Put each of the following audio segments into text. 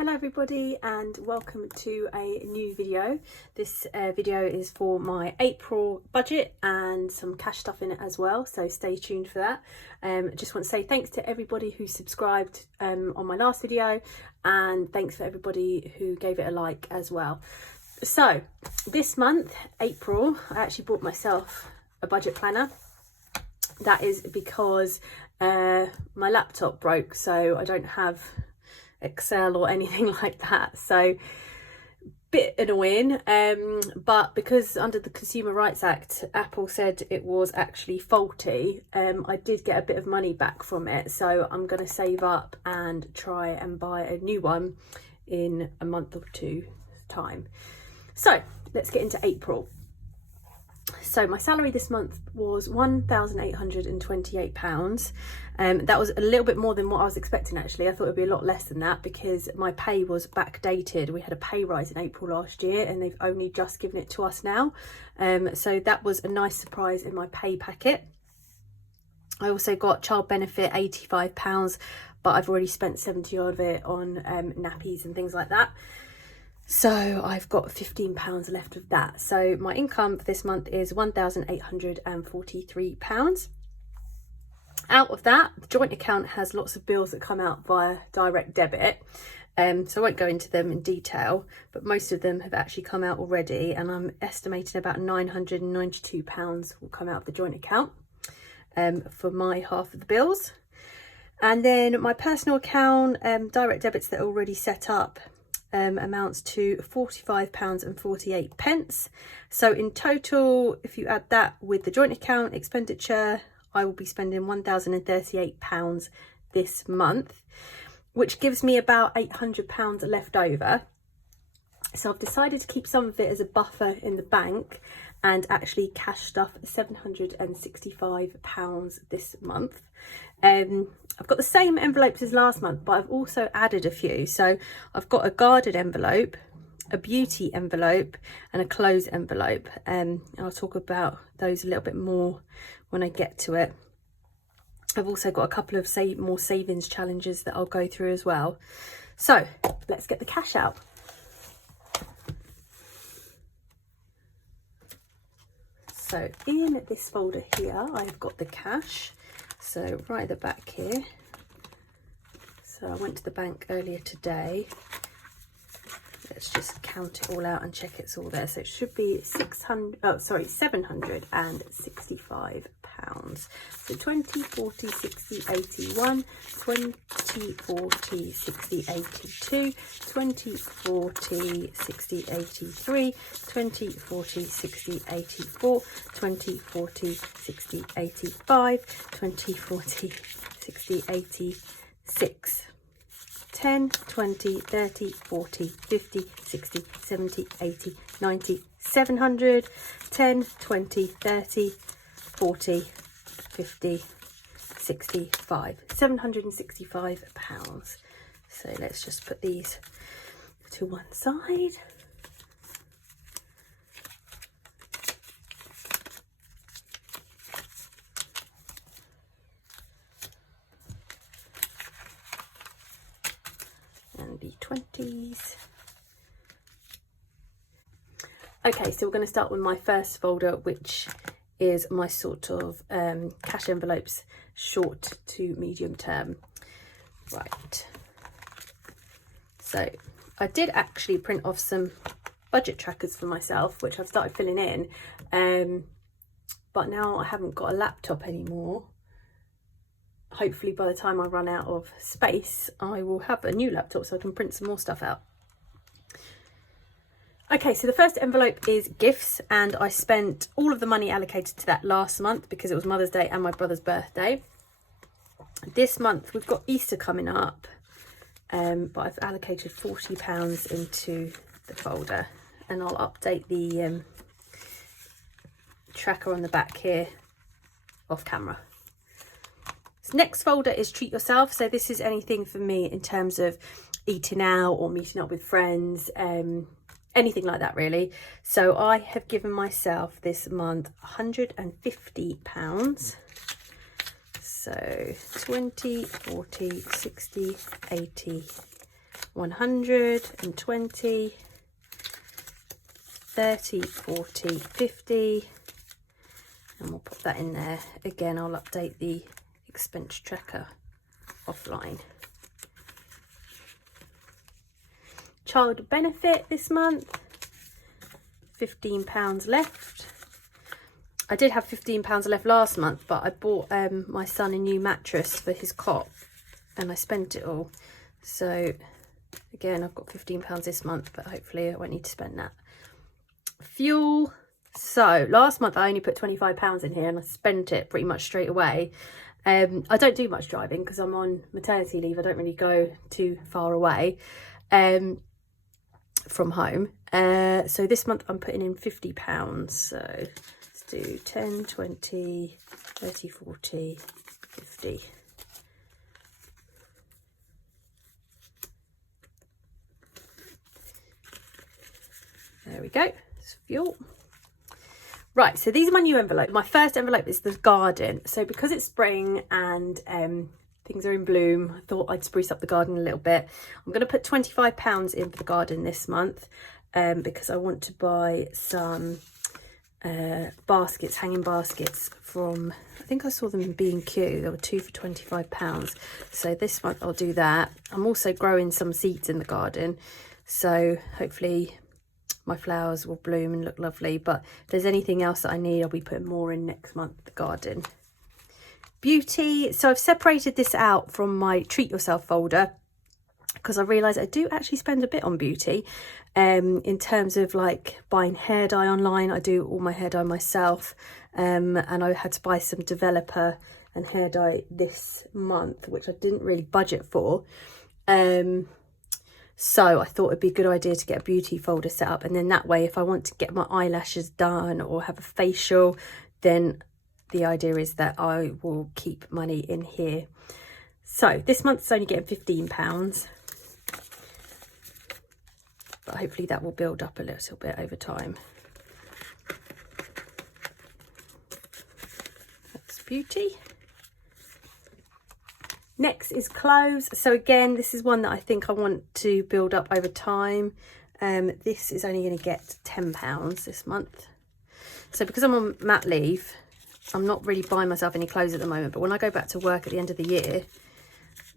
Hello everybody and welcome to a new video. This video is for my April budget and some cash stuff in it as well, so stay tuned for that. Just want to say thanks to everybody who subscribed on my last video, and thanks for everybody who gave it a like as well. So this month, April, I actually bought myself a budget planner. That is because my laptop broke, so I don't have Excel or anything like that, so bit annoying, but because under the Consumer Rights Act Apple said it was actually faulty, I did get a bit of money back from it, so I'm going to save up and try and buy a new one in a month or two time. So let's get into April. So my salary this month was £1,828. That was a little bit more than what I was expecting actually. I thought it would be a lot less than that because my pay was backdated. We had a pay rise in April last year and they've only just given it to us now. So that was a nice surprise in my pay packet. I also got child benefit £85, but I've already spent 70 odd of it on nappies and things like that. So I've got £15 left of that. So my income for this month is £1,843. Out of that, the joint account has lots of bills that come out via direct debit. So I won't go into them in detail, but most of them have actually come out already. And I'm estimating about £992 will come out of the joint account for my half of the bills. And then my personal account, direct debits that are already set up, amounts to £45.48. So in total, if you add that with the joint account expenditure, I will be spending £1,038 this month, which gives me about £800 left over. So I've decided to keep some of it as a buffer in the bank and actually cash stuff £765 this month. I've got the same envelopes as last month, but I've also added a few. So I've got a guarded envelope, a beauty envelope and a clothes envelope. I'll talk about those a little bit more when I get to it. I've also got a couple of more savings challenges that I'll go through as well. So let's get the cash out. So in this folder here, I've got the cash. So right at the back here. So I went to the bank earlier today. Let's just count it all out and check it's all there. So it should be £765. So 20, 40, 60, 81, 20, 40, 60, 82, 20, 40, 60, 83, 20, 40, 60, 84, 20, 40, 60, 85, 20, 40, 60, 86. 10, 20, 30, 40, 50, 60, 70, 80, 90, 700, 10, 20, 30, 40, 50, 65, £765. So let's just put these to one side. And the 20s. Okay, so we're going to start with my first folder, which is my sort of cash envelopes, short to medium term. Right. So I did actually print off some budget trackers for myself, which I've started filling in. But now I haven't got a laptop anymore. Hopefully by the time I run out of space, I will have a new laptop so I can print some more stuff out. Okay, so the first envelope is gifts, and I spent all of the money allocated to that last month because it was Mother's Day and my brother's birthday. This month we've got Easter coming up, but I've allocated £40 into the folder, and I'll update the tracker on the back here off camera. Next folder is treat yourself. So this is anything for me in terms of eating out or meeting up with friends, anything like that really. So I have given myself this month £150. So 20, 40, 60, 80, 120, 30, 40, 50, and we'll put that in there. Again, I'll update the expense tracker offline. Child benefit this month, £15 left. I did have £15 left last month, but I bought my son a new mattress for his cot and I spent it all. So again, I've got £15 this month, but hopefully I won't need to spend that. Fuel. So last month I only put £25 in here and I spent it pretty much straight away. I don't do much driving because I'm on maternity leave. I don't really go too far away from home. So this month I'm putting in £50. So let's do 10, 20, 30, 40, 50. There we go. It's fuel. Right, so these are my new envelopes. My first envelope is the garden. So because it's spring and things are in bloom, I thought I'd spruce up the garden a little bit. I'm going to put £25 in for the garden this month because I want to buy some baskets, hanging baskets from, I think I saw them in B&Q. There were 2 for £25. So this month I'll do that. I'm also growing some seeds in the garden. So hopefully my flowers will bloom and look lovely, but if there's anything else that I need, I'll be putting more in next month, the garden. Beauty. So I've separated this out from my treat yourself folder because I realised I do actually spend a bit on beauty in terms of like buying hair dye online. I do all my hair dye myself, and I had to buy some developer and hair dye this month, which I didn't really budget for. So I thought it'd be a good idea to get a beauty folder set up, and then that way if I want to get my eyelashes done or have a facial, then the idea is that I will keep money in here. So this month's only getting £15, but hopefully that will build up a little bit over time. That's beauty. Next is clothes. So again, this is one that I think I want to build up over time. This is only going to get £10 this month. So because I'm on mat leave, I'm not really buying myself any clothes at the moment. But when I go back to work at the end of the year,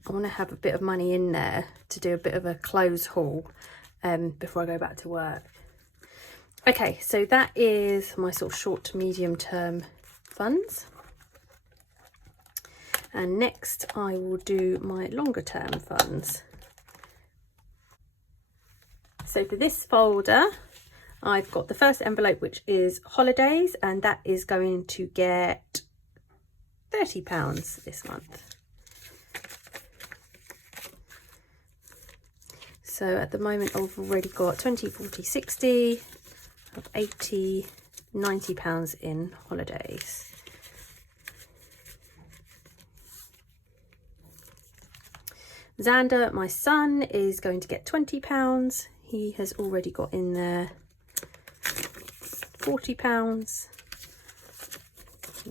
I want to have a bit of money in there to do a bit of a clothes haul before I go back to work. Okay, so that is my sort of short to medium term funds. And next I will do my longer term funds. So for this folder, I've got the first envelope, which is holidays, and that is going to get £30 this month. So at the moment I've already got 20, 40, 60, 80, £90 in holidays. Xander, my son, is going to get £20. He has already got in there £40.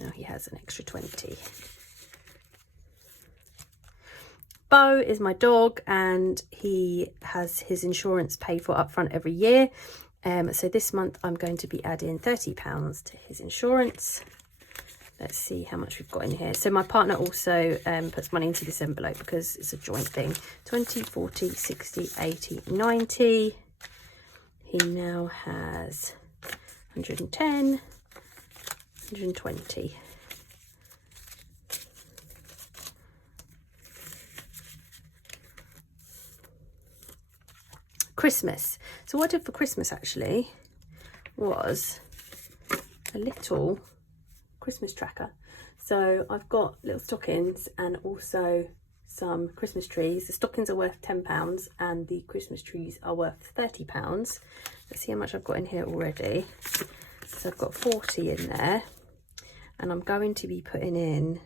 Now he has an extra 20. Bo is my dog, and he has his insurance paid for upfront every year. So this month I'm going to be adding £30 to his insurance. Let's see how much we've got in here. So my partner also puts money into this envelope because it's a joint thing. 20, 40, 60, 80, 90. He now has 110, 120. Christmas. So what I did for Christmas actually was a little Christmas tracker. So I've got little stockings and also some Christmas trees. The stockings are worth £10 and the Christmas trees are worth £30. Let's see how much I've got in here already. So I've got 40 in there, and I'm going to be putting in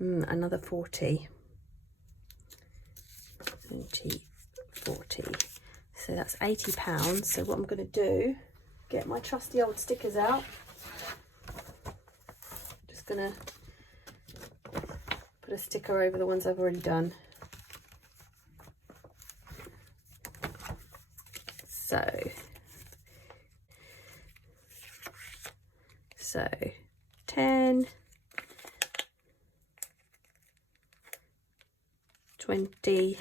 another 40. 20, 40. So that's £80. So what I'm going to do, get my trusty old stickers out. Just going to put a sticker over the ones I've already done. So 10, 20,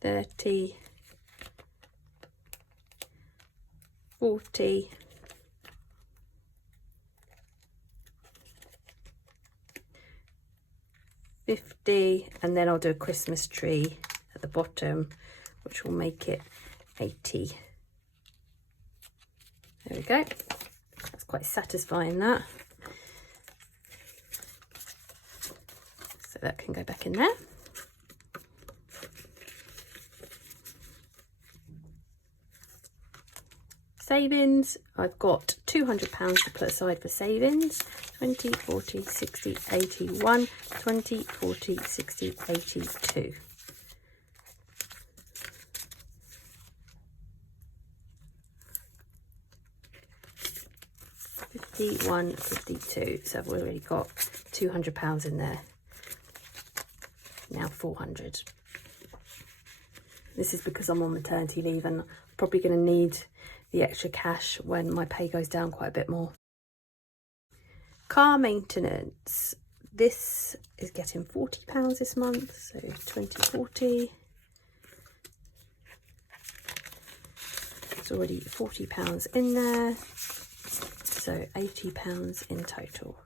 30, 40, 50, and then I'll do a Christmas tree at the bottom, which will make it 80. There we go. That's quite satisfying, that. So that can go back in there. Savings, I've got £200 to put aside for savings. 20, 40, 60, 81, 20, 40, 60, 82. £51, 52. So I've already got £200 in there. Now 400. This is because I'm on maternity leave and I'm probably going to need the extra cash when my pay goes down quite a bit more. Car maintenance. This is getting £40 this month, so 20, 40. There's already £40 in there, so £80 in total.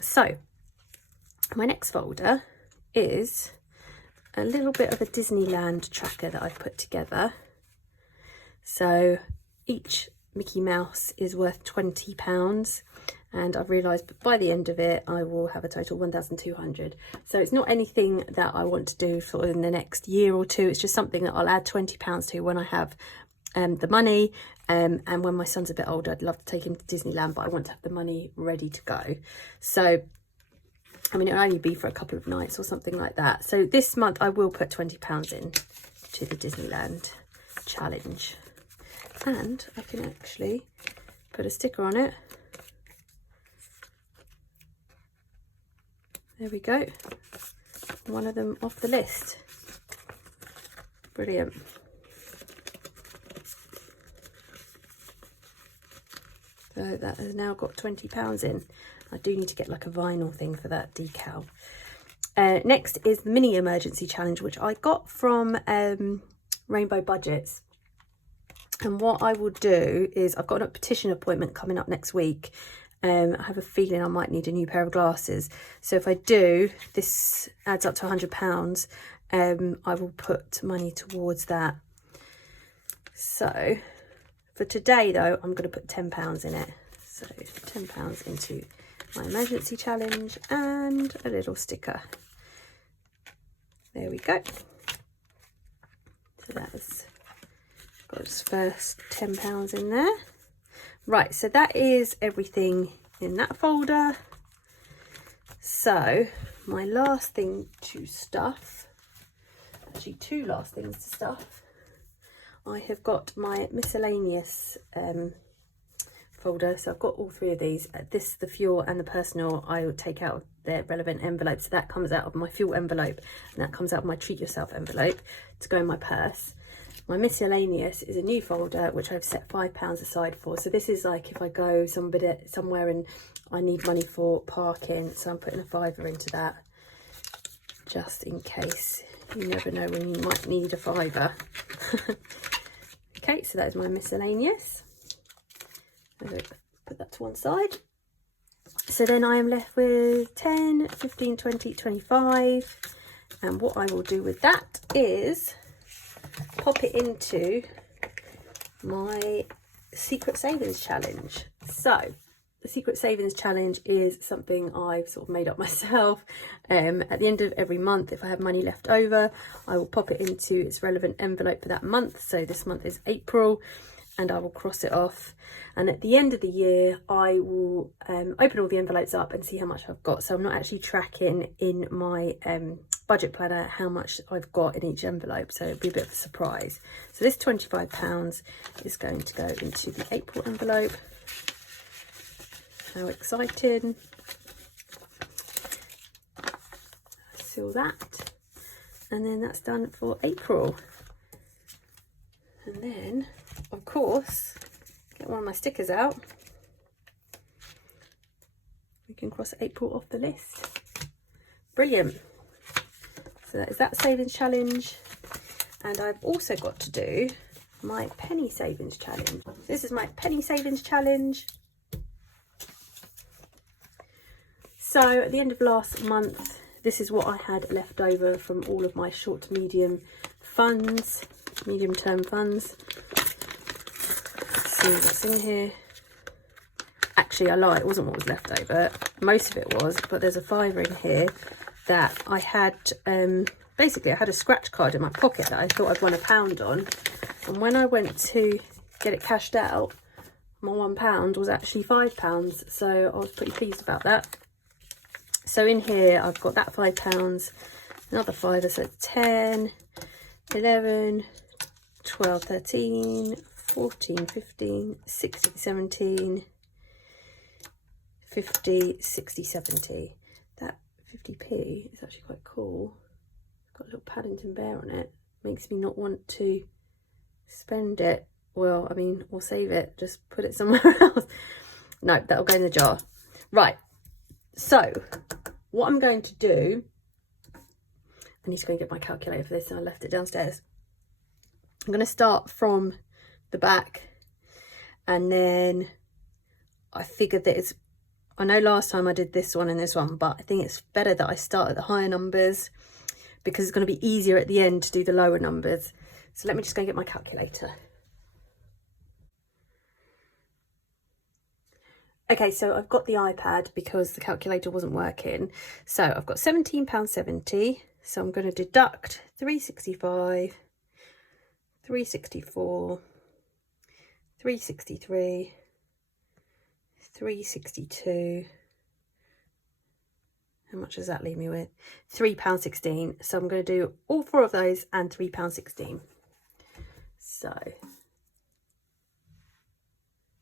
So my next folder is a little bit of a Disneyland tracker that I've put together. So each Mickey Mouse is worth £20, and I've realised by the end of it I will have a total of 1,200. So it's not anything that I want to do for in the next year or two. It's just something that I'll add £20 to when I have the money, and when my son's a bit older I'd love to take him to Disneyland, but I want to have the money ready to go. So I mean, it'll only be for a couple of nights or something like that. So this month I will put £20 in to the Disneyland challenge. And I can actually put a sticker on it. There we go. One of them off the list. Brilliant. So that has now got £20 in. I do need to get like a vinyl thing for that decal. Next is the mini emergency challenge, which I got from Rainbow Budgets. And what I will do is, I've got a petition appointment coming up next week. I have a feeling I might need a new pair of glasses. So if I do, this adds up to £100. I will put money towards that. So for today though, I'm going to put £10 in it. So £10 into my emergency challenge and a little sticker. There we go. So that's got its first £10 in there. Right, so that is everything in that folder. So my last thing to stuff, actually two last things to stuff, I have got my miscellaneous folder. So I've got all three of these. This, the fuel and the personal, I will take out of their relevant envelope. So that comes out of my fuel envelope and that comes out of my treat yourself envelope to go in my purse. My miscellaneous is a new folder which I've set £5 aside for. So this is like if I go somewhere and I need money for parking, so I'm putting a £5 into that just in case. You never know when you might need a £5. Okay, so that is my miscellaneous. I'll put that to one side. So then I am left with 10, 15, 20, 25. And what I will do with that is pop it into my secret savings challenge. So the secret savings challenge is something I've sort of made up myself. At the end of every month, if I have money left over, I will pop it into its relevant envelope for that month. So this month is April, and I will cross it off. And at the end of the year, I will open all the envelopes up and see how much I've got. So I'm not actually tracking in my budget planner how much I've got in each envelope, so it'll be a bit of a surprise. So this £25 is going to go into the April envelope. How exciting. seal that, and then that's done for April. And then, of course, get one of my stickers out. We can cross April off the list. Brilliant. So that is that savings challenge. And I've also got to do my penny savings challenge. This is my penny savings challenge. So at the end of last month, this is what I had left over from all of my short to medium funds, medium term funds. Let's see what's in here. Actually, I lied, it wasn't what was left over. Most of it was, but there's a £5 in here that I had, basically I had a scratch card in my pocket that I thought I'd won £1 on. And when I went to get it cashed out, my £1 was actually £5. So I was pretty pleased about that. So in here, I've got that £5, another £5, so 10, 11, 12, 13, 14, 15, 16, 17, 50, 60, 70. That 50p is actually quite cool. It's got a little Paddington Bear on it. Makes me not want to spend it. Well, I mean, or save it. Just put it somewhere else. No, that'll go in the jar. Right. So, what I'm going to do... I need to go and get my calculator for this, and I left it downstairs. I'm going to start from the back, and then I figured that it's... I know last time I did this one and this one, but I think it's better that I start at the higher numbers because it's going to be easier at the end to do the lower numbers. So let me just go and get my calculator. Okay, so I've got the iPad because the calculator wasn't working. So I've got £17.70. So I'm going to deduct 365, 364, 363, 362. How much does that leave me with? £3.16. So I'm going to do all 4 of those and £3.16. So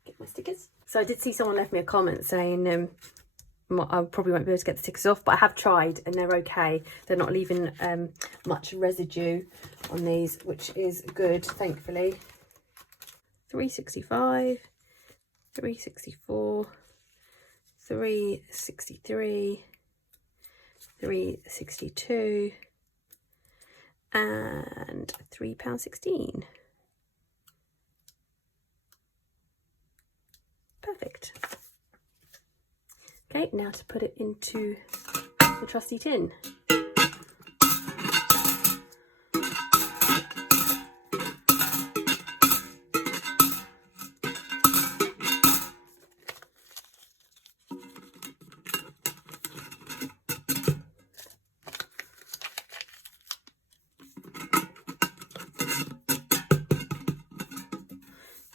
get my stickers. So I did see someone left me a comment saying I probably won't be able to get the stickers off, but I have tried and they're okay. They're not leaving much residue on these, which is good, thankfully. 365, 364, 363, 362, and £3.16. Perfect. Okay, now to put it into the trusty tin.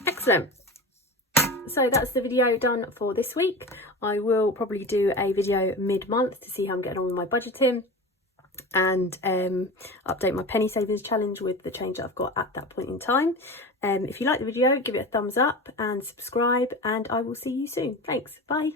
Excellent. So that's the video done for this week. I will probably do a video mid-month to see how I'm getting on with my budgeting and update my penny savings challenge with the change that I've got at that point in time. If you like the video, give it a thumbs up and subscribe, and I will see you soon. Thanks. Bye.